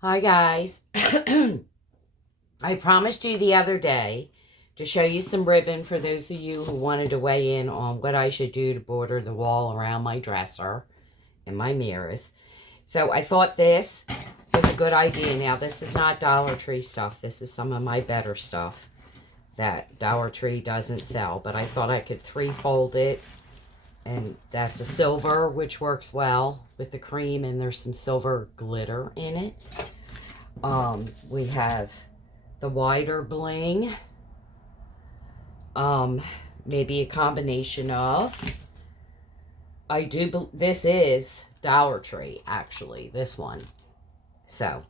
Hi guys. I promised you the other day to show you some ribbon for those of you who wanted to weigh in on what I should do to border the wall around my dresser and my mirrors. So I thought this was a good idea. Now this is not Dollar Tree stuff. This is some of my better stuff that Dollar Tree doesn't sell. But I thought I could three-fold it. And that's a silver, which works well with the cream, and there's some silver glitter in it. We have the wider bling. Maybe a combination of. This is Dollar Tree, actually, this one. So,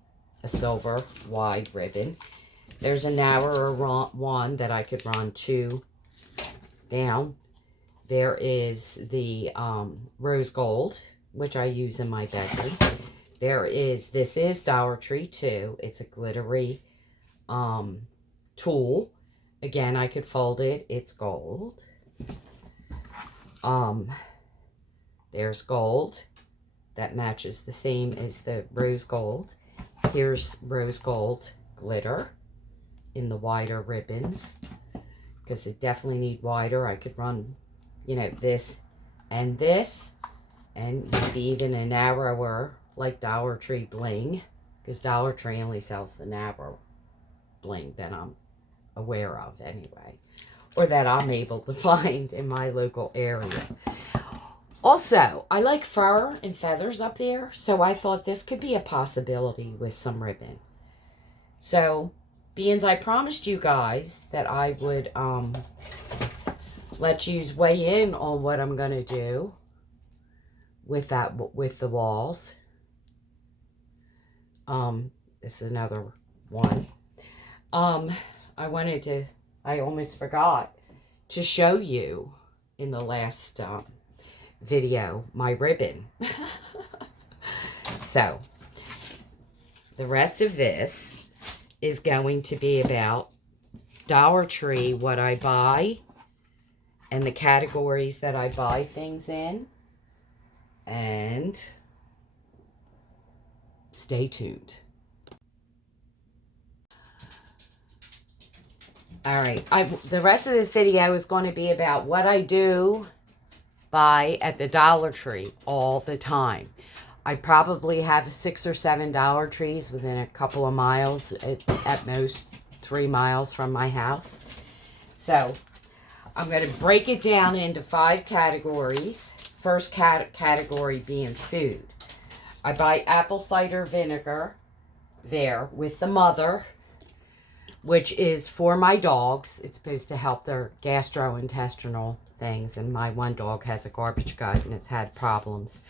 a silver wide ribbon. There's a narrower one that I could run two down. There is the rose gold, which I use in my bedroom. This is Dollar Tree too. It's a glittery tool. Again, I could fold it. It's gold. There's gold. That matches the same as the rose gold. Here's rose gold glitter in the wider ribbons. Because they definitely need wider. I could run, this, and maybe even a narrower, like Dollar Tree bling, because Dollar Tree only sells the narrow bling that I'm aware of anyway, or that I'm able to find in my local area. Also, I like fur and feathers up there, so I thought this could be a possibility with some ribbon. So, being I promised you guys that I would let you weigh in on what I'm going to do with the walls. This is another one. I almost forgot to show you in the last video my ribbon. So, the rest of this is going to be about Dollar Tree, what I buy, and the categories that I buy things in. And stay tuned. All right, the rest of this video is going to be about what I do buy at the Dollar Tree all the time. I probably have 6 or 7 Dollar Trees within a couple of miles, at most 3 miles from my house. So I'm going to break it down into 5 categories. First category being food. I buy apple cider vinegar there with the mother, which is for my dogs. It's supposed to help their gastrointestinal things, and my one dog has a garbage gut and it's had problems.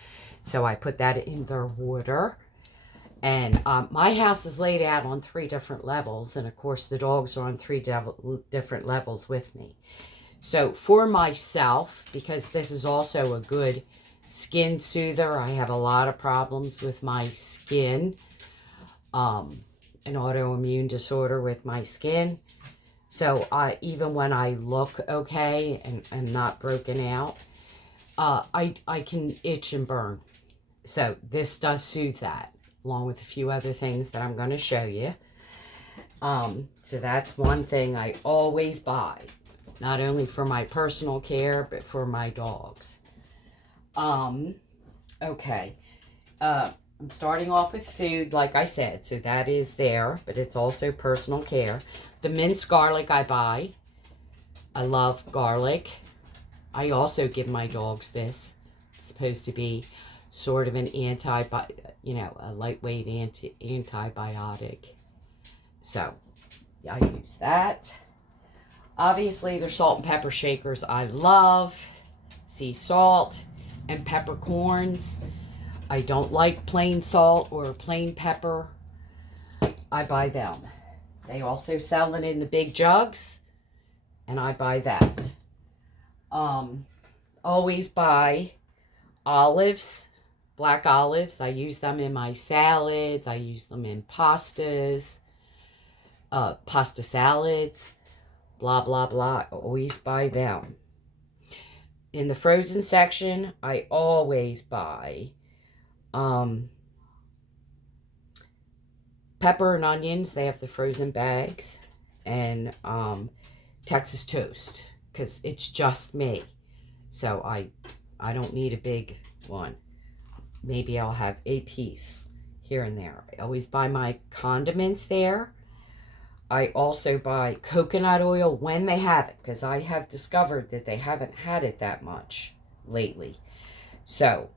So I put that in their water. And my house is laid out on 3 different levels, and of course the dogs are on 3 different levels with me. So for myself, because this is also a good skin soother, I have a lot of problems with my skin, an autoimmune disorder with my skin. So even when I look okay and I'm not broken out, I can itch and burn. So this does soothe that, along with a few other things that I'm going to show you. So that's one thing I always buy, not only for my personal care, but for my dogs. Okay. I'm starting off with food, like I said, so that is there, but it's also personal care. The minced garlic I buy. I love garlic. I also give my dogs this. It's supposed to be sort of an a lightweight antibiotic. So, I use that. Obviously, there's salt and pepper shakers I love. Sea salt and peppercorns. I don't like plain salt or plain pepper. I buy them. They also sell it in the big jugs, and I buy that. Always buy olives, black olives. I use them in my salads. I use them in pastas, pasta salads, blah, blah, blah. Always buy them. In the frozen section, I always buy pepper and onions, they have the frozen bags. And Texas toast, because it's just me. So I don't need a big one. Maybe I'll have a piece here and there. I always buy my condiments there. I also buy coconut oil when they have it, because I have discovered that they haven't had it that much lately. So,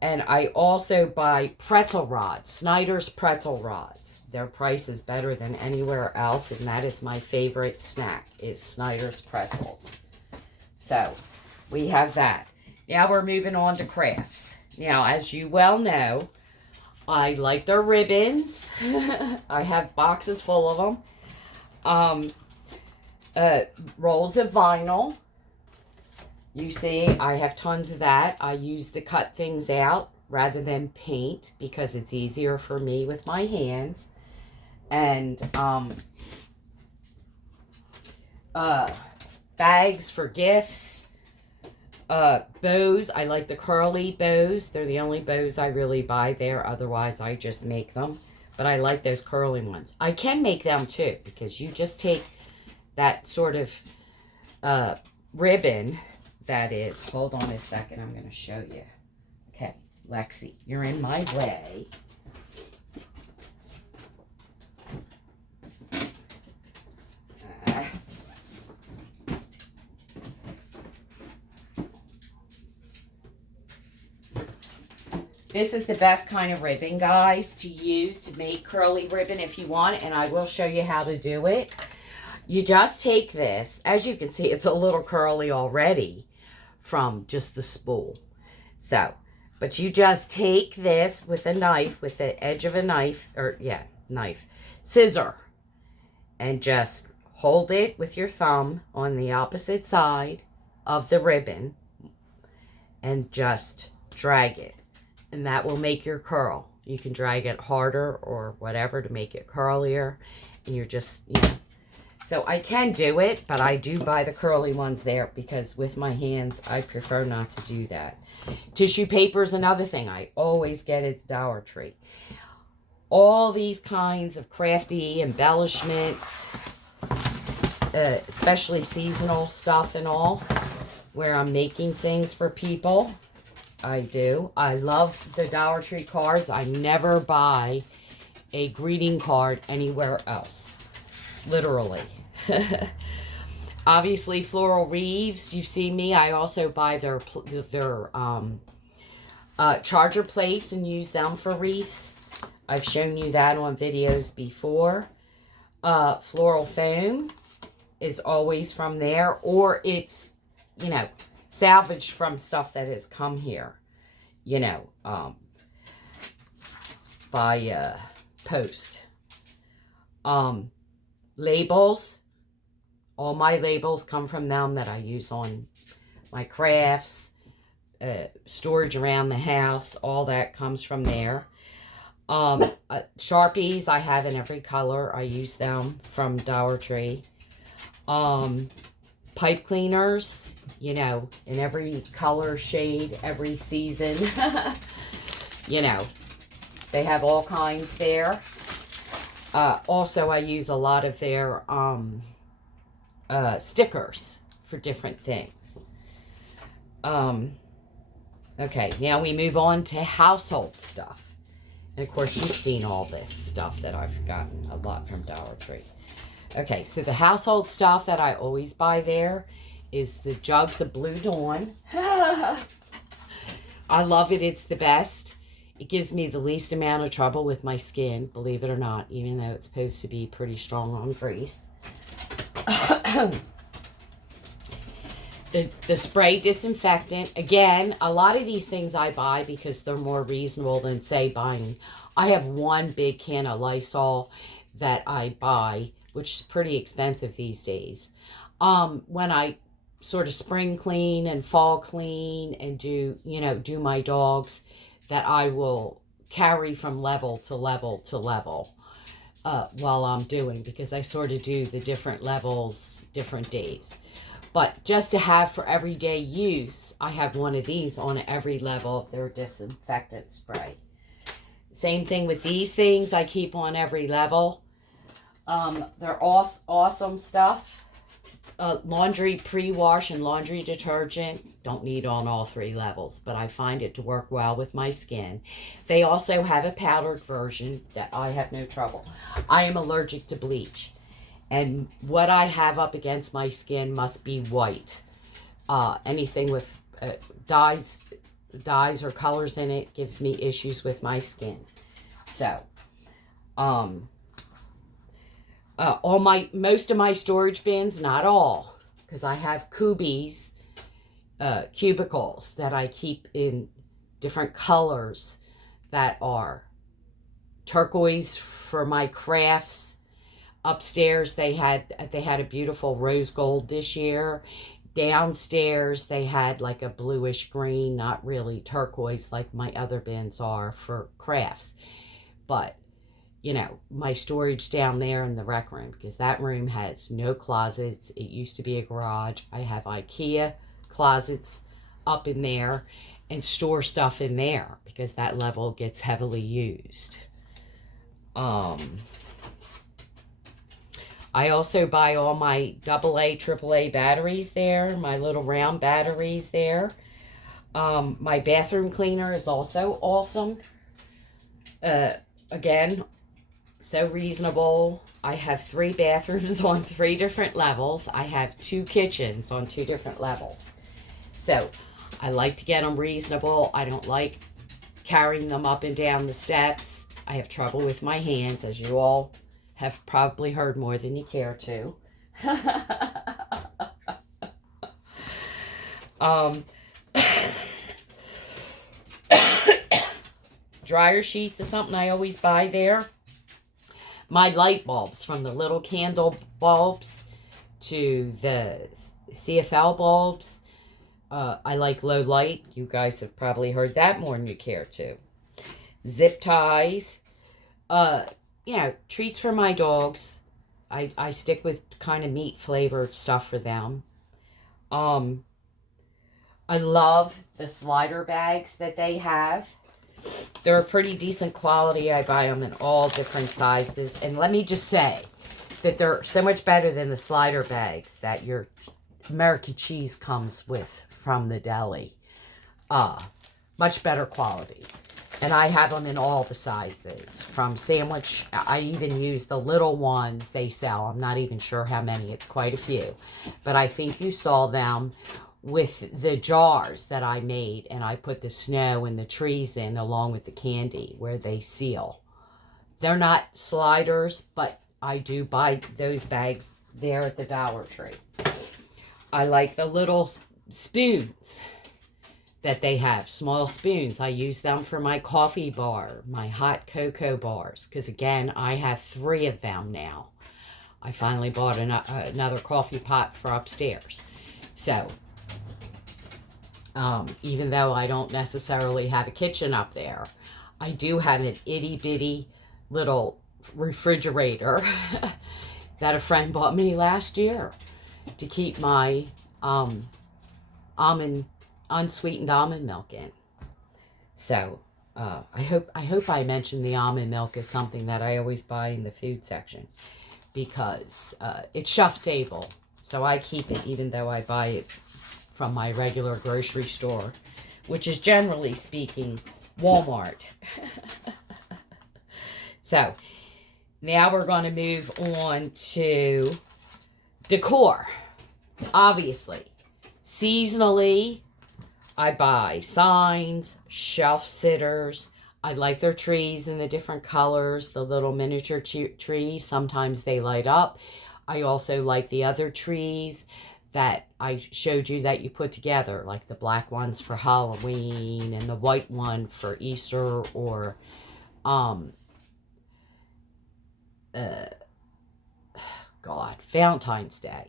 and I also buy pretzel rods, Snyder's pretzel rods. Their price is better than anywhere else, and that is my favorite snack, is Snyder's pretzels. So, we have that. Now we're moving on to crafts. Now, as you well know, I like their ribbons. I have boxes full of them. Rolls of vinyl. You see, I have tons of that. I use to cut things out rather than paint because it's easier for me with my hands. And bags for gifts. Bows. I like the curly bows. They're the only bows I really buy there. Otherwise, I just make them. But I like those curling ones. I can make them too, because you just take that sort of ribbon that is. Hold on a second. I'm going to show you. Okay, Lexi, you're in my way. This is the best kind of ribbon, guys, to use to make curly ribbon if you want, and I will show you how to do it. You just take this. As you can see, it's a little curly already from just the spool. So, but you just take this with a knife, with the edge of a knife, or yeah, knife, scissor, and just hold it with your thumb on the opposite side of the ribbon and just drag it. And that will make your curl. You can drag it harder or whatever to make it curlier. And you're just, you know. So I can do it, but I do buy the curly ones there because with my hands, I prefer not to do that. Tissue paper is another thing I always get at Dollar Tree. All these kinds of crafty embellishments, especially seasonal stuff and all, where I'm making things for people. I do. I love the Dollar Tree cards. I never buy a greeting card anywhere else. Literally. Obviously, Floral Reeves. You see me. I also buy their charger plates and use them for wreaths. I've shown you that on videos before. Floral Foam is always from there. Or it's, you know, salvaged from stuff that has come here, you know, by post. Labels. All my labels come from them that I use on my crafts, storage around the house. All that comes from there. Sharpies I have in every color. I use them from Dollar Tree. Pipe cleaners, you know, in every color, shade, every season. You know, they have all kinds there. Also, I use a lot of their stickers for different things. Okay, now we move on to household stuff. And, of course, you've seen all this stuff that I've gotten a lot from Dollar Tree. Okay, so the household stuff that I always buy there is the jugs of Blue Dawn. I love it. It's the best. It gives me the least amount of trouble with my skin, believe it or not, even though it's supposed to be pretty strong on grease. The spray disinfectant. Again, a lot of these things I buy because they're more reasonable than, say, buying. I have one big can of Lysol that I buy, which is pretty expensive these days. When I sort of spring clean and fall clean and do my dogs, that I will carry from level to level to level while I'm doing, because I sort of do the different levels, different days. But just to have for everyday use, I have one of these on every level of their disinfectant spray. Same thing with these things. I keep on every level. They're awesome stuff. Laundry pre-wash and laundry detergent. Don't need on all 3 levels, but I find it to work well with my skin. They also have a powdered version that I have no trouble. I am allergic to bleach, and what I have up against my skin must be white. Anything with dyes or colors in it gives me issues with my skin. So, most of my storage bins, not all, because I have cubicles that I keep in different colors that are turquoise for my crafts. Upstairs they had a beautiful rose gold this year. Downstairs they had like a bluish green, not really turquoise like my other bins are for crafts. But you know, my storage down there in the rec room, because that room has no closets. It used to be a garage. I have IKEA closets up in there and store stuff in there because that level gets heavily used. I also buy all my AA, AAA batteries there, my little round batteries there. My bathroom cleaner is also awesome. Again, so reasonable. I have 3 bathrooms on 3 different levels. I have 2 kitchens on 2 different levels. So I like to get them reasonable. I don't like carrying them up and down the steps. I have trouble with my hands, as you all have probably heard more than you care to. Dryer sheets is something I always buy there. My light bulbs, from the little candle bulbs to the CFL bulbs. I like low light. You guys have probably heard that more than you care to. Zip ties. Treats for my dogs. I stick with kind of meat flavored stuff for them. I love the slider bags that they have. They're a pretty decent quality. I buy them in all different sizes. And let me just say that they're so much better than the slider bags that your American cheese comes with from the deli. Much better quality. And I have them in all the sizes. From sandwich, I even use the little ones they sell. I'm not even sure how many. It's quite a few. But I think you saw them with the jars that I made, and I put the snow and the trees in along with the candy where they seal. They're not sliders, but I do buy those bags there at the Dollar Tree. I like the little spoons that they have, small spoons. I use them for my coffee bar, my hot cocoa bars, because again, I have 3 of them now. I finally bought another coffee pot for upstairs. So, even though I don't necessarily have a kitchen up there, I do have an itty bitty little refrigerator that a friend bought me last year to keep my unsweetened almond milk in. So I hope I mentioned the almond milk as something that I always buy in the food section, because it's shelf stable. So I keep it even though I buy it from my regular grocery store, which is generally speaking Walmart. So now we're going to move on to decor. Obviously, seasonally, I buy signs, shelf sitters. I like their trees in the different colors, the little miniature trees. Sometimes they light up. I also like the other trees that I showed you that you put together, like the black ones for Halloween and the white one for Easter, or Valentine's Day.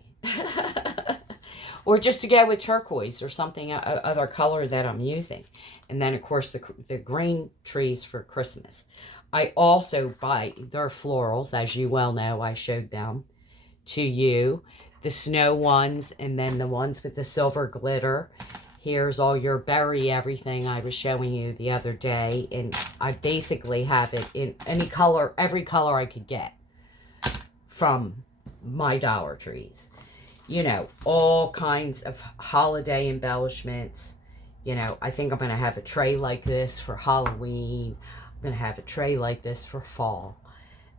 Or just to go with turquoise or something, other color that I'm using. And then, of course, the green trees for Christmas. I also buy their florals, as you well know. I showed them to you. The snow ones, and then the ones with the silver glitter. Here's all your berry everything I was showing you the other day. And I basically have it in any color, every color I could get from my Dollar Trees. You know, all kinds of holiday embellishments. You know, I think I'm going to have a tray like this for Halloween. I'm going to have a tray like this for fall.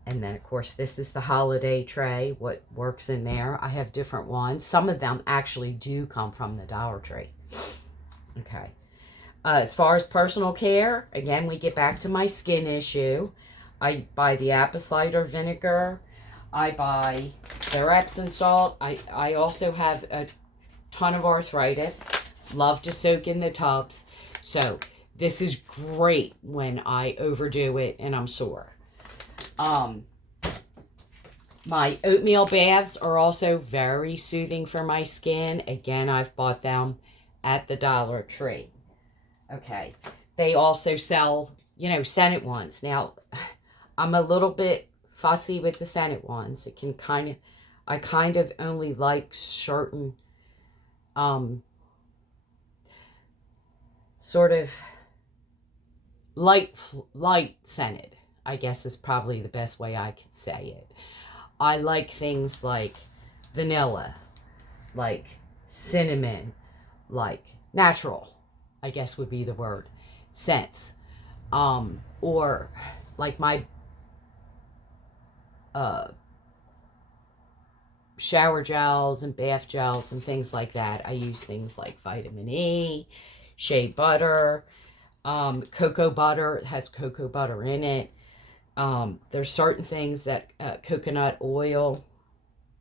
And then, of course, this is the holiday tray, what works in there. I have different ones. Some of them actually do come from the Dollar Tree. Okay. As far as personal care, again, we get back to my skin issue. I buy the apple cider vinegar. I buy their Epsom salt. I also have a ton of arthritis. Love to soak in the tubs. So this is great when I overdo it and I'm sore. My oatmeal baths are also very soothing for my skin. Again, I've bought them at the Dollar Tree. Okay. They also sell, you know, scented ones. Now, I'm a little bit fussy with the scented ones. It can I kind of only like certain, sort of light scented, I guess is probably the best way I can say it. I like things like vanilla, like cinnamon, like natural, I guess would be the word, scents. Or like my shower gels and bath gels and things like that. I use things like vitamin E, shea butter, cocoa butter. It has cocoa butter in it. There's certain things that coconut oil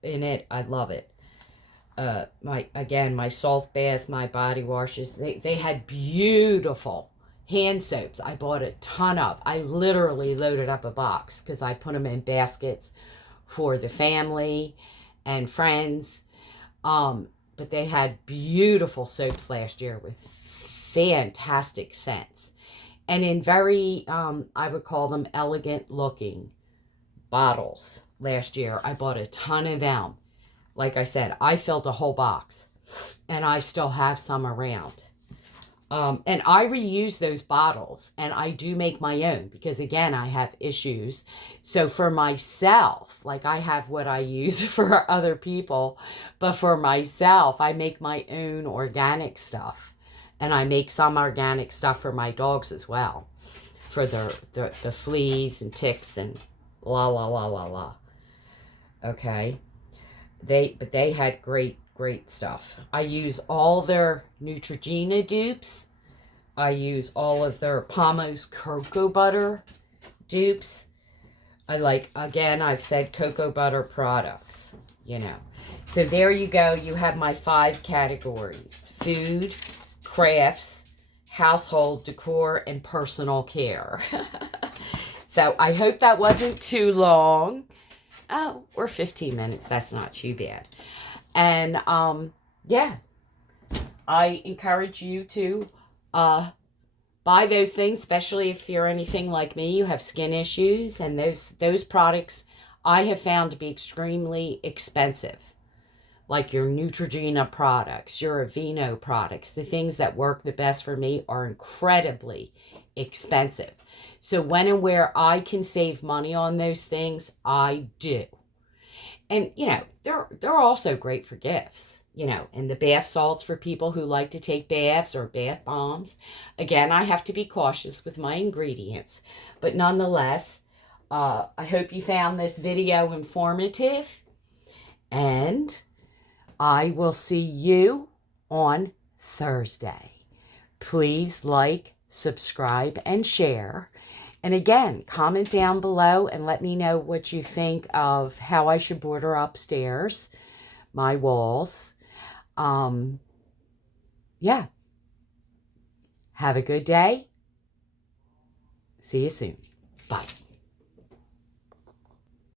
in it. I love it. My salt baths, my body washes, they had beautiful hand soaps. I bought a ton of. I literally loaded up a box because I put them in baskets for the family and friends. But they had beautiful soaps last year with fantastic scents. And in very, I would call them elegant looking bottles last year. I bought a ton of them. Like I said, I filled a whole box. And I still have some around. And I reuse those bottles. And I do make my own. Because again, I have issues. So for myself, like I have what I use for other people. But for myself, I make my own organic stuff. And I make some organic stuff for my dogs as well. For the fleas and ticks and la la la la la. Okay. But they had great stuff. I use all their Neutrogena dupes. I use all of their Palmos cocoa butter dupes. I like, again, I've said cocoa butter products, you know. So there you go. You have my 5 categories. Food, crafts, household decor, and personal care. So I hope that wasn't too long. Oh, or 15 minutes. That's not too bad. And yeah, I encourage you to buy those things, especially if you're anything like me, you have skin issues, and those products I have found to be extremely expensive. Like your Neutrogena products, your Aveeno products, the things that work the best for me are incredibly expensive. So when and where I can save money on those things, I do. And, you know, they're also great for gifts, you know, and the bath salts for people who like to take baths or bath bombs. Again, I have to be cautious with my ingredients. But nonetheless, I hope you found this video informative. And I will see you on Thursday. Please like, subscribe, and share. And again, comment down below and let me know what you think of how I should border upstairs, my walls. Yeah. Have a good day. See you soon. Bye.